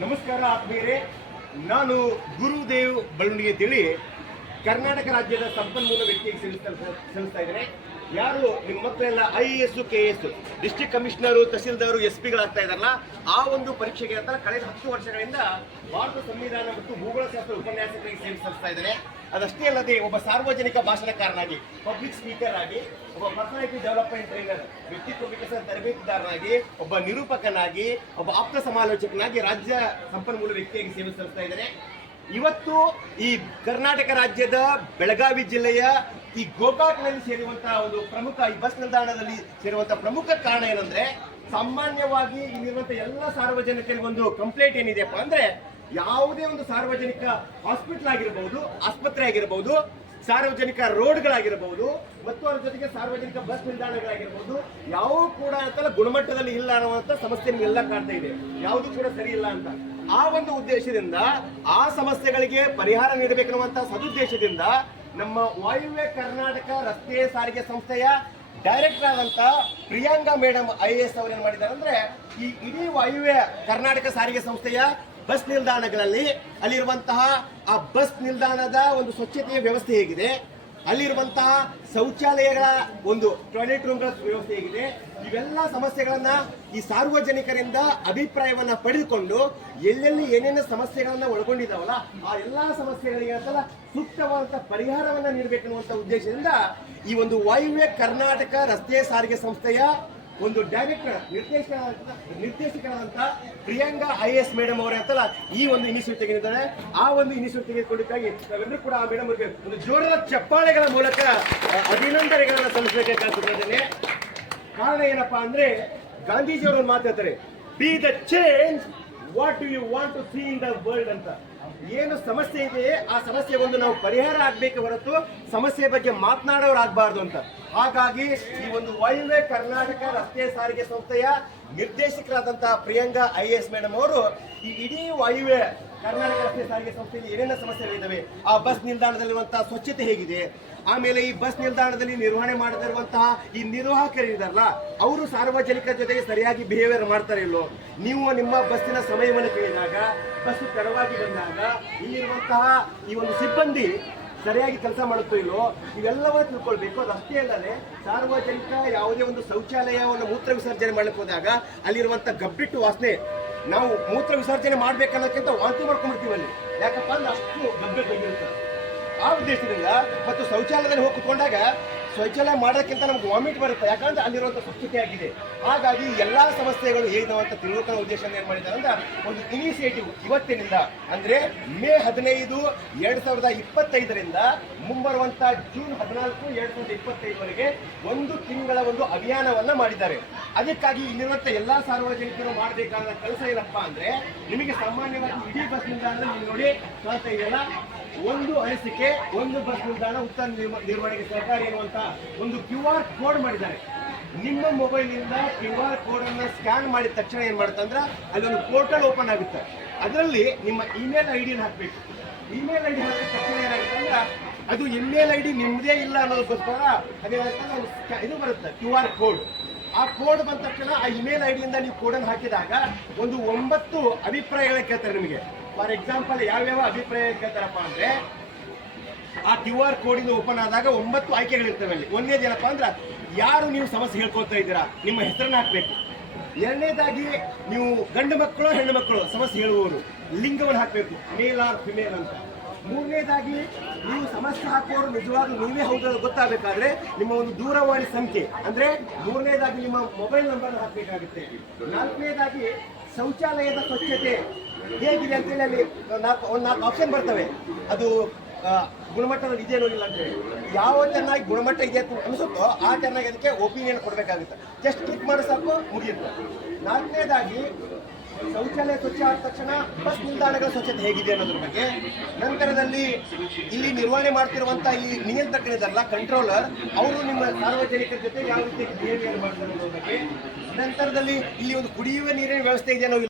ನಮಸ್ಕಾರ ಆತ್ಮೀಯರೇ, ನಾನು ಗುರುದೇವ್ ಬಳ್ಳುಂಡಿಗೆ ತಿಳಿ ಕರ್ನಾಟಕ ರಾಜ್ಯದ ಸಂಪನ್ಮೂಲ ವ್ಯಕ್ತಿಗೆ ಸಲ್ಲಿಸ್ತಾ ಇದ್ದೇನೆ. ಯಾರು ನಿಮ್ಮ ಮಕ್ಕಳೆಲ್ಲ IAS KS district commissioner, tahsildar, SP ಗಳಾಗ್ತಾ ಇದಾರಲ್ಲ, ಆ ಒಂದು ಪರೀಕ್ಷೆಗೆ ಅಂತ ಕಳೆದ 10 ವರ್ಷಗಳಿಂದ ಭಾರತ ಸಂವಿಧಾನ ಮತ್ತು ಭೂಗೋಳಶಾಸ್ತ್ರ ಉಪನ್ಯಾಸಕರಿಗೆ ಸಲ್ಲಿಸ್ತಾ ಇದ್ದೇನೆ. ಅದಷ್ಟೇ ಅಲ್ಲದೆ ಒಬ್ಬ ಸಾರ್ವಜನಿಕ ಭಾಷಣಕಾರನಾಗಿ, ಪಬ್ಲಿಕ್ ಸ್ಪೀಕರ್ ಆಗಿ, ಒಬ್ಬ ಪರ್ಸನಾಲಿಟಿ ಡೆವಲಪ್ಮೆಂಟ್ ಟ್ರೈನರ್, ವ್ಯಕ್ತಿತ್ವ ವಿಕಸನ ತರಬೇತುದಾರನಾಗಿ, ಒಬ್ಬ ನಿರೂಪಕನಾಗಿ, ಒಬ್ಬ ಆಪ್ತ ಸಮಾಲೋಚಕನಾಗಿ ರಾಜ್ಯ ಸಂಪನ್ಮೂಲ ವ್ಯಕ್ತಿಯಾಗಿ ಸೇವೆ ಸಲ್ಲಿಸ್ತಾ ಇದ್ದೇನೆ. ಇವತ್ತು ಈ ಕರ್ನಾಟಕ ರಾಜ್ಯದ ಬೆಳಗಾವಿ ಜಿಲ್ಲೆಯ ಈ ಗೋಕಾಕ್ನಲ್ಲಿ ಸೇರುವಂತಹ ಒಂದು ಪ್ರಮುಖ ಈ ಬಸ್ ನಿಲ್ದಾಣದಲ್ಲಿ ಸೇರುವಂತಹ ಪ್ರಮುಖ ಕಾರಣ ಏನಂದ್ರೆ, ಸಾಮಾನ್ಯವಾಗಿ ಇಲ್ಲಿರುವಂತಹ ಎಲ್ಲ ಸಾರ್ವಜನಿಕರಿಗೆ ಒಂದು ಕಂಪ್ಲೇಂಟ್ ಏನಿದೆಯಪ್ಪ ಅಂದ್ರೆ, ಯಾವುದೇ ಒಂದು ಸಾರ್ವಜನಿಕ ಹಾಸ್ಪಿಟಲ್ ಆಗಿರಬಹುದು, ಆಸ್ಪತ್ರೆ ಆಗಿರಬಹುದು, ಸಾರ್ವಜನಿಕ ರೋಡ್ಗಳಾಗಿರಬಹುದು ಮತ್ತು ಅದರ ಜೊತೆಗೆ ಸಾರ್ವಜನಿಕ ಬಸ್ ನಿಲ್ದಾಣಗಳಾಗಿರಬಹುದು, ಯಾವುವು ಕೂಡ ಅಂತಲ್ಲ ಗುಣಮಟ್ಟದಲ್ಲಿ ಇಲ್ಲ ಅನ್ನುವಂಥ ಸಮಸ್ಯೆ ನಿಮ್ಗೆಲ್ಲ ಕಾಣ್ತಾ ಇದೆ. ಯಾವುದು ಕೂಡ ಸರಿ ಇಲ್ಲ ಅಂತ. ಆ ಒಂದು ಉದ್ದೇಶದಿಂದ, ಆ ಸಮಸ್ಯೆಗಳಿಗೆ ಪರಿಹಾರ ನೀಡಬೇಕನ್ನುವಂಥ ಸದುದ್ದೇಶದಿಂದ ನಮ್ಮ ವಾಯುವ್ಯ ಕರ್ನಾಟಕ ರಸ್ತೆ ಸಾರಿಗೆ ಸಂಸ್ಥೆಯ ಡೈರೆಕ್ಟರ್ ಆದಂತ ಪ್ರಿಯಾಂಕಾ ಮೇಡಮ್ IAS ಅವರು ಏನ್ ಮಾಡಿದ್ದಾರೆ ಅಂದ್ರೆ, ಈ ಇಡೀ ವಾಯುವ್ಯ ಕರ್ನಾಟಕ ಸಾರಿಗೆ ಸಂಸ್ಥೆಯ ಬಸ್ ನಿಲ್ದಾಣಗಳಲ್ಲಿ ಅಲ್ಲಿರುವಂತಹ ಆ ಬಸ್ ನಿಲ್ದಾಣದ ಒಂದು ಸ್ವಚ್ಛತೆಯ ವ್ಯವಸ್ಥೆ ಹೇಗಿದೆ, ಅಲ್ಲಿರುವಂತಹ ಶೌಚಾಲಯಗಳ ಒಂದು ಟಾಯ್ಲೆಟ್ ರೂಮ್ಗಳ ವ್ಯವಸ್ಥೆ ಹೇಗಿದೆ, ಇವೆಲ್ಲ ಸಮಸ್ಯೆಗಳನ್ನ ಈ ಸಾರ್ವಜನಿಕರಿಂದ ಅಭಿಪ್ರಾಯವನ್ನ ಪಡೆದುಕೊಂಡು ಎಲ್ಲೆಲ್ಲಿ ಏನೇನು ಸಮಸ್ಯೆಗಳನ್ನ ಒಳಗೊಂಡಿದ್ದಾವಲ್ಲ ಆ ಎಲ್ಲಾ ಸಮಸ್ಯೆಗಳಿಗೆ ಅಂತಲ್ಲ ಸೂಕ್ತವಾದಂತಹ ಪರಿಹಾರವನ್ನ ನೀಡಬೇಕನ್ನುವಂತ ಉದ್ದೇಶದಿಂದ ಈ ಒಂದು ವಾಯುವ್ಯ ಕರ್ನಾಟಕ ರಸ್ತೆ ಸಾರಿಗೆ ಸಂಸ್ಥೆಯ ಒಂದು ಡೈರೆಕ್ಟರ್ ನಿರ್ದೇಶಕರಾದಂತ ಪ್ರಿಯಾಂಕಾ IAS ಮೇಡಮ್ ಅವರೇ ಅಂತಲ್ಲ ಈ ಒಂದು ಇನಿಷಿಯೇಟಿವ್ ತೆಗೆದಿದ್ದಾರೆ. ಆ ಒಂದು ಇನಿಷಿಯೇಟಿವ್ ತೆಗೆದುಕೊಂಡಿದ್ದಾಗಿ ನಾವೆಲ್ಲರೂ ಕೂಡ ಆ ಮೇಡಮ್ ಅವರಿಗೆ ಒಂದು ಜೋರದ ಚಪ್ಪಾಳೆಗಳ ಮೂಲಕ ಅಭಿನಂದನೆಗಳನ್ನ ಸಲ್ಲಿಸಬೇಕಾಗ್ತದೆ. ಕಾರಣ ಏನಪ್ಪಾ ಅಂದ್ರೆ, ಗಾಂಧೀಜಿಯವರು ಒಂದು ಮಾತಾಡ್ತಾರೆ, be the change what do you want to see in the world ಅಂತ. ಏನು ಸಮಸ್ಯೆ ಇದೆಯೇ ಆ ಸಮಸ್ಯೆ ಒಂದು ನಾವು ಪರಿಹಾರ ಆಗ್ಬೇಕು ಹೊರತು ಸಮಸ್ಯೆ ಬಗ್ಗೆ ಮಾತನಾಡೋರಾಗಬಾರ್ದು ಅಂತ. ಹಾಗಾಗಿ ಈ ಒಂದು ವಾಯುವ್ಯ ಕರ್ನಾಟಕ ರಸ್ತೆ ಸಾರಿಗೆ ಸಂಸ್ಥೆಯ ನಿರ್ದೇಶಕರಾದಂತಹ ಪ್ರಿಯಾಂಕಾ IAS ಮೇಡಮ್ ಅವರು ಈ ಇಡೀ ವಾಯುವ್ಯ ಕರ್ನಾಟಕ ರಸ್ತೆ ಸಾರಿಗೆ ಸಂಸ್ಥೆಯಲ್ಲಿ ಏನೇನ ಸಮಸ್ಯೆಗಳಿದ್ದಾವೆ, ಆ ಬಸ್ ನಿಲ್ದಾಣದಲ್ಲಿರುವಂತಹ ಸ್ವಚ್ಛತೆ ಹೇಗಿದೆ, ಆಮೇಲೆ ಈ ಬಸ್ ನಿಲ್ದಾಣದಲ್ಲಿ ನಿರ್ವಹಣೆ ಮಾಡದಿರುವಂತಹ ಈ ನಿರ್ವಾಹಕರಿದ್ದಾರಲ್ಲ ಅವರು ಸಾರ್ವಜನಿಕರ ಜೊತೆಗೆ ಸರಿಯಾಗಿ ಬಿಹೇವಿಯರ್ ಮಾಡ್ತಾರೆ ಇಲ್ಲೋ, ನೀವು ನಿಮ್ಮ ಬಸ್ಸಿನ ಸಮಯವನ್ನು ಕೇಳಿದಾಗ, ಬಸ್ ತಡವಾಗಿ ಬಂದಾಗ ಇಲ್ಲಿರುವಂತಹ ಈ ಒಂದು ಸಿಬ್ಬಂದಿ ಸರಿಯಾಗಿ ಕೆಲಸ ಮಾಡುತ್ತೋ ಇಲ್ಲೋ, ಇವೆಲ್ಲವನ್ನೂ ತಿಳ್ಕೊಳ್ಬೇಕು. ಅದಷ್ಟೇ ಅಲ್ಲದೆ ಸಾರ್ವಜನಿಕ ಯಾವುದೇ ಒಂದು ಶೌಚಾಲಯವನ್ನು ಮೂತ್ರ ವಿಸರ್ಜನೆ ಮಾಡ್ಲಿಕ್ಕೆ ಹೋದಾಗ ಅಲ್ಲಿರುವಂಥ ಗಬ್ಬಿಟ್ಟು ವಾಸನೆ, ನಾವು ಮೂತ್ರ ವಿಸರ್ಜನೆ ಮಾಡ್ಬೇಕನ್ನೋಕ್ಕಿಂತ ವಾಂತಿ ಮಾಡ್ಕೊಂಡ್ಬಿಡ್ತೀವಿ ಅಲ್ಲಿ. ಯಾಕಪ್ಪ ಅಂದ್ರೆ ಅಷ್ಟು ಗಬ್ಬಿಟ್ಟು ಆಗಿರುತ್ತೆ. ಆ ಉದ್ದೇಶದಿಂದ ಮತ್ತು ಶೌಚಾಲಯದಲ್ಲಿ ಹೋಗಿ ಕುತ್ಕೊಂಡಾಗ ಶೌಚಾಲಯ ಮಾಡೋಕ್ಕಿಂತ ನಮ್ಗೆ ವಾಮಿಟ್ ಬರುತ್ತೆ, ಯಾಕಂದ್ರೆ ಅಲ್ಲಿರುವಂಥ ಸ್ವಚ್ಛತೆ ಆಗಿದೆ. ಹಾಗಾಗಿ ಎಲ್ಲಾ ಸಮಸ್ಯೆಗಳು ಹೇಗಿದಾವೆ ಅಂತ ತಿಳುವಳಿಕೆ ಉದ್ದೇಶದಿಂದ ಏನ್ ಮಾಡಿದ್ದಾರೆ ಅಂದ್ರೆ, ಒಂದು ಇನಿಷಿಯೇಟಿವ್ ಇವತ್ತಿನಿಂದ ಅಂದ್ರೆ ಮೇ 15, 2025ರಿಂದ ಮುಂಬರುವಂತ ಜೂನ್ 14, 2025ವರೆಗೆ ಒಂದು ತಿಂಗಳ ಒಂದು ಅಭಿಯಾನವನ್ನ ಮಾಡಿದ್ದಾರೆ. ಅದಕ್ಕಾಗಿ ಇಲ್ಲಿರುವಂತ ಎಲ್ಲಾ ಸಾರ್ವಜನಿಕರು ಮಾಡಬೇಕಾದ ಕೆಲಸ ಏನಪ್ಪಾ ಅಂದ್ರೆ, ನಿಮಗೆ ಸಾಮಾನ್ಯವಾಗಿ ಇಡೀ ಬಸ್ ನಿಲ್ದಾಣದಲ್ಲಿ ನೋಡಿ ಕಾಣ್ತಾ ಇದೆಯಲ್ಲ, ಒಂದು ಅನಿಸಿಕೆ, ಒಂದು ಬಸ್ ನಿಲ್ದಾಣ ಉತ್ತಮ ನಿರ್ವಹಣೆಗೆ ಸಹಕಾರಿ ಎನ್ನುವಂತ ಒಂದು QR ಕೋಡ್ ಮಾಡಿದ್ದಾರೆ. ನಿಮ್ಮ ಮೊಬೈಲ್ ಇಂದ QR ಕೋಡ್ ಅನ್ನ ಸ್ಕ್ಯಾನ್ ಮಾಡಿದ ತಕ್ಷಣ ಏನ್ ಮಾಡುತ್ತೆ ಅಂದ್ರೆ, ಅಲ್ಲೊಂದು ಪೋರ್ಟಲ್ ಓಪನ್ ಆಗುತ್ತೆ. ಅದರಲ್ಲಿ ನಿಮ್ಮ ಇಮೇಲ್ ID ಹಾಕಬೇಕು. ಇಮೇಲ್ ID ಹಾಕಿದ ತಕ್ಷಣ ಏನಾಗುತ್ತೆ ಅಂದ್ರೆ, ಅದು ಇಮೇಲ್ ID ನಿಮ್ಮದೇ ಇಲ್ಲ ಅನ್ನೋದಕ್ಕೋಸ್ಕರ ಅದೇನಾಗುತ್ತೆ, ಇದು ಬರುತ್ತೆ QR ಕೋಡ್. ಆ ಕೋಡ್ ಬಂದ ತಕ್ಷಣ ಆ ಇಮೇಲ್ ID ಇಂದ ನೀವು ಕೋಡನ್ನು ಹಾಕಿದಾಗ ಒಂದು 9 ಅಭಿಪ್ರಾಯಗಳ ಕೇಳ್ತಾರೆ ನಿಮಗೆ. ಫಾರ್ ಎಕ್ಸಾಂಪಲ್ ಯಾವ್ಯಾವ ಅಭಿಪ್ರಾಯ ಕೇಳ್ತಾರಪ್ಪ ಅಂದ್ರೆ, ಆ QR ಕೋಡಿಂದ ಓಪನ್ ಆದಾಗ 9 ಆಯ್ಕೆಗಳಿರ್ತವೆ ಅಲ್ಲಿ. ಒಂದನೇದು ಏನಪ್ಪಾ ಅಂದ್ರೆ, ಯಾರು ನೀವು ಸಮಸ್ಯೆ ಹೇಳ್ಕೊಳ್ತಾ ಇದ್ದೀರಾ, ನಿಮ್ಮ ಹೆಸರನ್ನ ಹಾಕ್ಬೇಕು. ಎರಡನೇದಾಗಿ ನೀವು ಗಂಡು ಮಕ್ಕಳು ಹೆಣ್ಣು ಮಕ್ಕಳು ಸಮಸ್ಯೆ ಹೇಳುವವರು, ಲಿಂಗವನ್ನು ಹಾಕಬೇಕು, ಮೇಲ್ ಆರ್ ಫಿಮೇಲ್ ಅಂತ. ಮೂರನೇದಾಗಿ ನೀವು ಸಮಸ್ಯೆ ಹಾಕುವವರು ನಿಜವಾಗ್ಲೂ ನೀವೇ ಹೌದು ಗೊತ್ತಾಗಬೇಕಾದ್ರೆ ನಿಮ್ಮ ಒಂದು ದೂರವಾಣಿ ಸಂಖ್ಯೆ ಅಂದ್ರೆ ಮೂರನೇದಾಗಿ ನಿಮ್ಮ ಮೊಬೈಲ್ ನಂಬರ್ ಹಾಕಬೇಕಾಗುತ್ತೆ. ನಾಲ್ಕನೇದಾಗಿ ಶೌಚಾಲಯದ ಸ್ವಚ್ಛತೆ ಹೇಗಿದೆ ಅಂತೇಳಿ ಅಲ್ಲಿ ಒಂದು 4 ಆಪ್ಷನ್ ಬರ್ತವೆ. ಅದು ಗುಣಮಟ್ಟದಲ್ಲಿ ಇದೆಯೋ ಇಲ್ಲ ಅಂತ ಹೇಳಿ, ಯಾವ ಚೆನ್ನಾಗಿ ಗುಣಮಟ್ಟ ಇದೆ ಅಂತ ಅನಿಸುತ್ತೋ ಆ ಚೆನ್ನಾಗಿ ಅದಕ್ಕೆ ಒಪಿನಿಯನ್ ಕೊಡಬೇಕಾಗುತ್ತೆ. ಜಸ್ಟ್ ಕ್ಲಿಕ್ ಮಾಡಿ ಸಾಕು, ಮುಗಿಯುತ್ತೆ. ನಾಲ್ಕನೇದಾಗಿ ಶೌಚಾಲಯ ಸ್ವಚ್ಛ ಆದ ತಕ್ಷಣ ಬಸ್ ನಿಲ್ದಾಣಗಳ ಸ್ವಚ್ಛತೆ ಹೇಗಿದೆ ಅನ್ನೋದ್ರ ಬಗ್ಗೆ. ನಂತರದಲ್ಲಿ ಇಲ್ಲಿ ನಿರ್ವಹಣೆ ಮಾಡ್ತಿರುವಂತಹ ಈ ನಿಯಂತ್ರಕರಿದಾರಲ್ಲ, ಕಂಟ್ರೋಲರ್, ಅವರು ನಿಮ್ಮ ಸಾರ್ವಜನಿಕರ ಜೊತೆ ಯಾವ ರೀತಿ ಬಿಹೇವಿಯರ್ ಮಾಡ್ತಾರೆ ಅನ್ನೋದ್ರ ಬಗ್ಗೆ. ನಂತರದಲ್ಲಿ ಇಲ್ಲಿ ಒಂದು ಕುಡಿಯುವ ನೀರಿನ ವ್ಯವಸ್ಥೆ ಇದೆಯೋ